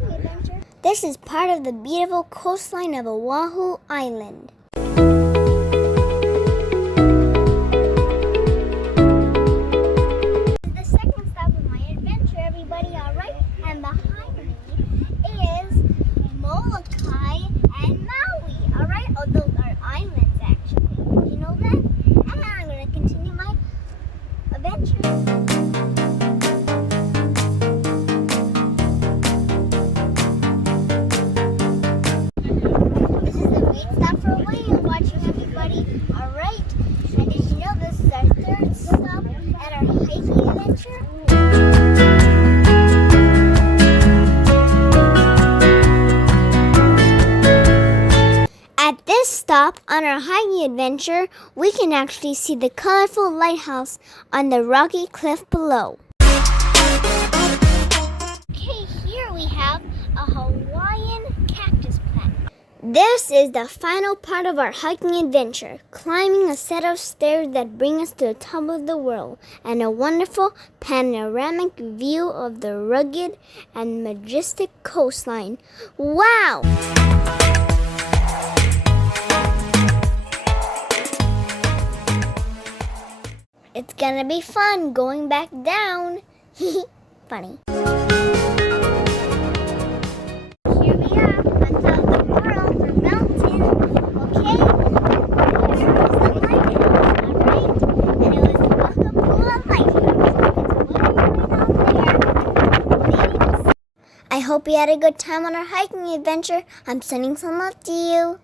hiking adventure. This is part of the beautiful coastline of Oahu Island. This is the second stop of my adventure, everybody, alright? And behind me is Molokai and Maui, alright? Oh, those are islands, actually. Did you know that? And I'm going to continue my adventure. At this stop on our hiking adventure, we can actually see the colorful lighthouse on the rocky cliff below. Okay, here we have a Hawaiian cactus plant. This is the final part of our hiking adventure, climbing a set of stairs that bring us to the top of the world and a wonderful panoramic view of the rugged and majestic coastline. Wow! It's gonna be fun going back down. Funny. Here we are on top of the world, the mountain. Okay, here is the lighthouse, alright? And it was the Makapu'u Lighthouse. I hope you had a good time on our hiking adventure. I'm sending some love to you.